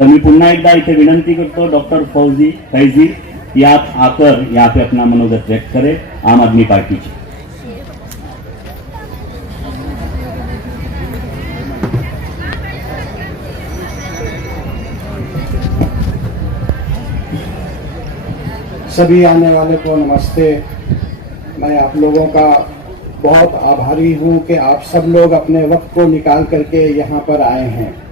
तर मी पुन्हा एकदा इथे विनंती करतो डॉक्टर फैजी कि आप आकर यहाँ पे अपना मनोगत व्यक्त करें आम आदमी पार्टी की। सभी आने वाले को नमस्ते। मैं आप लोगों का बहुत आभारी हूं कि आप सब लोग अपने वक्त को निकाल करके यहाँ पर आए हैं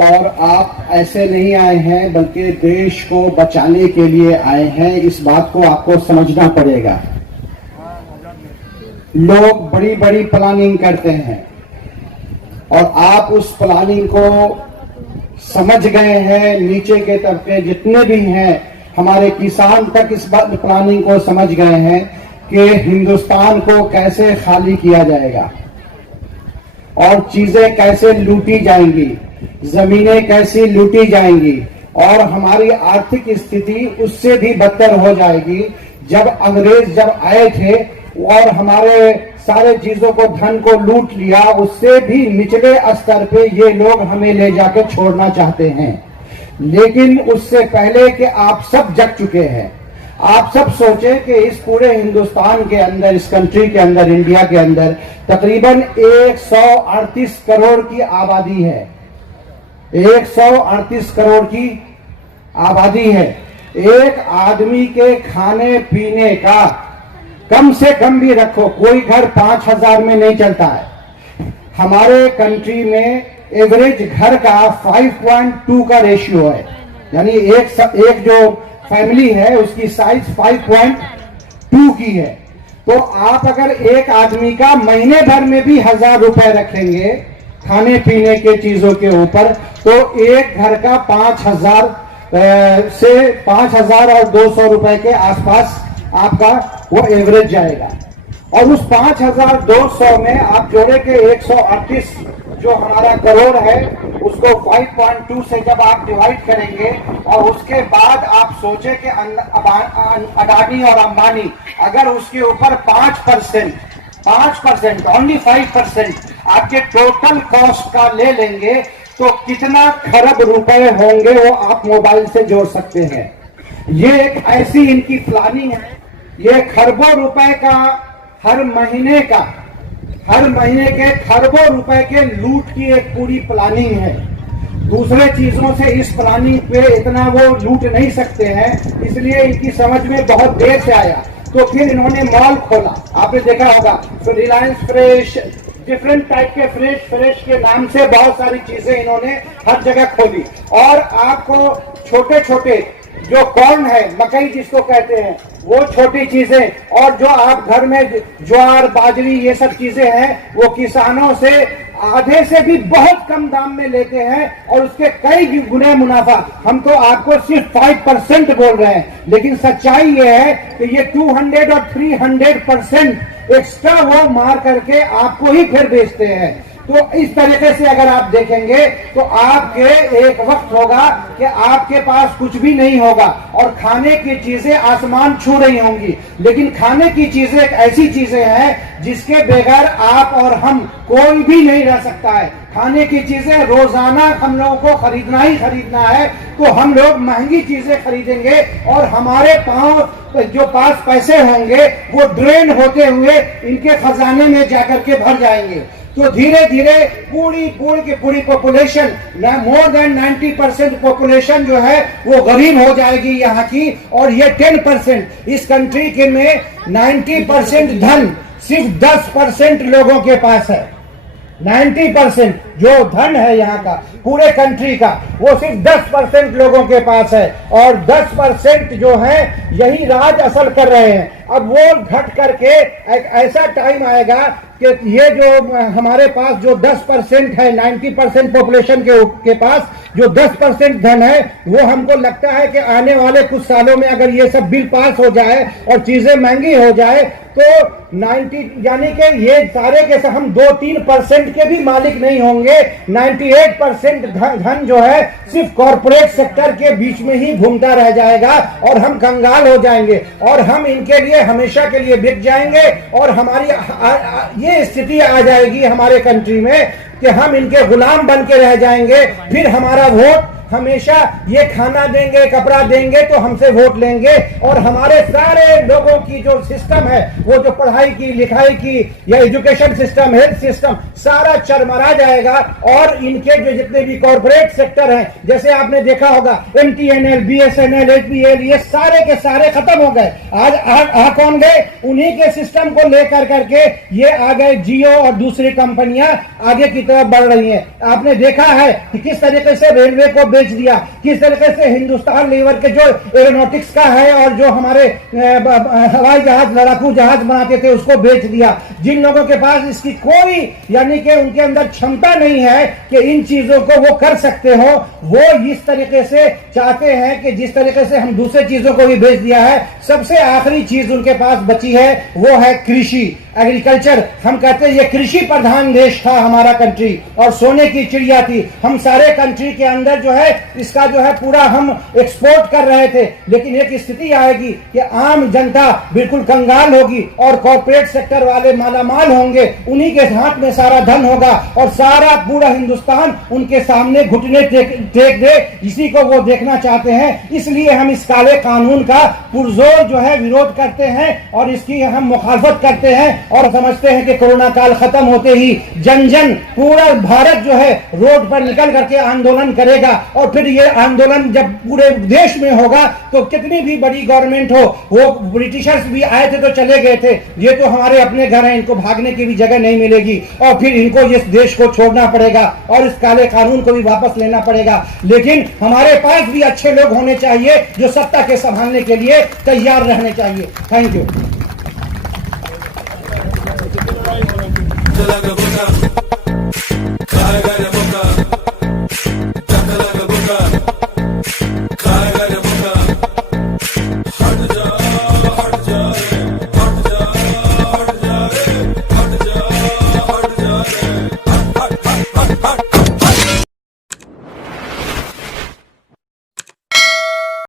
और आप ऐसे नहीं आए हैं बल्कि देश को बचाने के लिए आए हैं। इस बात को आपको समझना पड़ेगा। लोग बड़ी बड़ी प्लानिंग करते हैं और आप उस प्लानिंग को समझ गए हैं। नीचे के तबके जितने भी हैं, हमारे किसान तक इस बात प्लानिंग को समझ गए हैं कि हिंदुस्तान को कैसे खाली किया जाएगा और चीजें कैसे लूटी जाएंगी, जमीनें कैसी लूटी जाएंगी और हमारी आर्थिक स्थिति उससे भी बदतर हो जाएगी। जब अंग्रेज आए थे और हमारे सारे चीजों को, धन को लूट लिया, उससे भी निचले स्तर पे ये लोग हमें ले जाकर छोड़ना चाहते हैं। लेकिन उससे पहले कि आप सब जग चुके हैं, आप सब सोचें कि इस पूरे हिंदुस्तान के अंदर, इस कंट्री के अंदर, इंडिया के अंदर तकरीबन 138 करोड़ की आबादी है। 138 करोड़ की आबादी है। एक आदमी के खाने पीने का कम से कम भी रखो, कोई घर 5,000 में नहीं चलता है। हमारे कंट्री में एवरेज घर का 5.2 का रेशियो है, यानी एक जो फैमिली है उसकी साइज 5.2 की है। तो आप अगर एक आदमी का महीने भर में भी 1,000 रुपए रखेंगे खाने पीने के चीजों के ऊपर, तो एक घर का 5,000 से 5,200 रुपए के आसपास आपका वो एवरेज जाएगा। और उस 5,200 में आप जोड़े के 138 जो हमारा करोड़ है उसको 5.2 से जब आप डिवाइड करेंगे और उसके बाद आप सोचे कि अडानी और अंबानी अगर उसके ऊपर 5%, ओनली 5% आपके टोटल कॉस्ट का ले लेंगे तो कितना खरब रुपए होंगे वो आप मोबाइल से जोड़ सकते हैं। ये एक ऐसी इनकी प्लानिंग है। ये खरबों रुपए का हर महीने के खरबों रुपए के लूट की एक पूरी प्लानिंग है। दूसरे चीजों से इस प्लानिंग पे इतना वो लूट नहीं सकते हैं, इसलिए इनकी समझ में बहुत देर से आया। तो फिर इन्होंने मॉल खोला, आपने देखा होगा, तो रिलायंस फ्रेश, डिफरेंट टाइप के फ्रेश के नाम से बहुत सारी चीजें इन्होंने हर जगह खोली। और आपको छोटे छोटे जो कॉर्न है, मकई जिसको कहते हैं, वो छोटी चीजें, और जो आप घर में ज्वार बाजरी ये सब चीजें हैं, वो किसानों से आधे से भी बहुत कम दाम में लेते हैं और उसके कई गुने मुनाफा। हम तो आपको सिर्फ 5% बोल रहे हैं, लेकिन सच्चाई ये है कि ये 200 और 300% एक्स्ट्रा वो मार करके आपको ही फिर बेचते हैं। तो इस तरीके से अगर आप देखेंगे तो आपके एक वक्त होगा कि आपके पास कुछ भी नहीं होगा और खाने की चीजें आसमान छू रही होंगी। लेकिन खाने की चीजें एक ऐसी चीजें हैं जिसके बगैर आप और हम कोई भी नहीं रह सकता है। खाने की चीजें रोजाना हम लोगों को खरीदना ही खरीदना है, तो हम लोग महंगी चीजें खरीदेंगे और हमारे जो पास पैसे होंगे वो ड्रेन होते हुए इनके खजाने में जाकर के भर जाएंगे। तो धीरे धीरे पूरी पॉपुलेशन, मोर देन 90% पॉपुलेशन जो है वो गरीब हो जाएगी यहाँ की। और ये 10%, इस कंट्री के में 90% धन सिर्फ 10% लोगों के पास है। 90% जो धन है यहाँ का, पूरे कंट्री का, वो सिर्फ 10% लोगों के पास है और 10% जो है यही राज असल कर रहे हैं। अब वो घट करके एक ऐसा टाइम आएगा कि ये जो हमारे पास जो 10% है, 90% पॉपुलेशन के पास जो 10% धन है, वो हमको लगता है कि आने वाले कुछ सालों में अगर ये सब बिल पास हो जाए और चीजें महंगी हो जाए तो 90, यानी कि ये सारे के हम 2-3% के भी मालिक नहीं होंगे। 98% धन जो है सिर्फ कॉर्पोरेट सेक्टर के बीच में ही घूमता रह जाएगा और हम कंगाल हो जाएंगे और हम इनके लिए हमेशा के लिए बिक जाएंगे और हमारी ये स्थिति आ जाएगी हमारे कंट्री में कि हम इनके गुलाम बन के रह जाएंगे, फिर हमारा वोट हमेशा ये खाना देंगे, कपड़ा देंगे तो हमसे वोट लेंगे, और हमारे सारे लोगों की जो सिस्टम है, वो जो पढ़ाई की, लिखाई की, या एजुकेशन सिस्टम, हेल्थ सिस्टम, सारा चरमरा जाएगा। और इनके जो जितने भी कॉर्पोरेट सेक्टर हैं, जैसे आपने देखा होगा MTNL, BSNL, HBL, ये सारे के सारे खत्म हो गए। आज आ कौन गए? उन्हीं के सिस्टम को लेकर करके ये आ गए जियो और दूसरी कंपनियां आगे की तरफ बढ़ रही हैं। आपने देखा है कि किस तरीके से रेलवे को बेच दिया, किस तरीके से हिंदुस्तान लीवर के जो एरोनॉटिक्स का है और जो हमारे हवाई जहाज, लड़ाकू जहाज बनाते थे, उसको बेच दिया। जिन लोगों के पास इसकी कोई यानी कि उनके अंदर क्षमता नहीं है कि इन चीजों को वो कर सकते हो, वो इस तरीके से चाहते हैं कि जिस तरीके से हम दूसरे चीजों को भी बेच दिया है। सबसे आखिरी चीज उनके पास बची है, वो है कृषि, एग्रीकल्चर। हम कहते हैं ये कृषि प्रधान देश था हमारा कंट्री, और सोने की चिड़िया थी। हम सारे कंट्री के अंदर जो है इसका जो है पूरा हम एक्सपोर्ट कर रहे थे। लेकिन एक स्थिति आएगी कि आम जनता बिल्कुल कंगाल होगी और कॉर्पोरेट सेक्टर वाले मालामाल होंगे, उन्हीं के हाथ में सारा धन होगा और सारा पूरा हिंदुस्तान उनके सामने घुटने टेक दे। इसी को वो देखना चाहते हैं। इसलिए हम इस काले कानून का पुरजोर जो है विरोध करते हैं और इसकी हम मुखालफत करते हैं, और समझते हैं कि कोरोना काल खत्म होते ही जन जन पूरा भारत जो है रोड पर निकल करके आंदोलन करेगा। और फिर ये आंदोलन जब पूरे देश में होगा तो कितनी भी बड़ी गवर्नमेंट हो, वो ब्रिटिशर्स भी आए थे तो चले गए थे, ये तो हमारे अपने घर हैं, इनको भागने की भी जगह नहीं मिलेगी, और फिर इनको इस देश को छोड़ना पड़ेगा और इस काले कानून को भी वापस लेना पड़ेगा। लेकिन हमारे पास भी अच्छे लोग होने चाहिए जो सत्ता के संभालने के लिए तैयार रहने चाहिए। Thank you.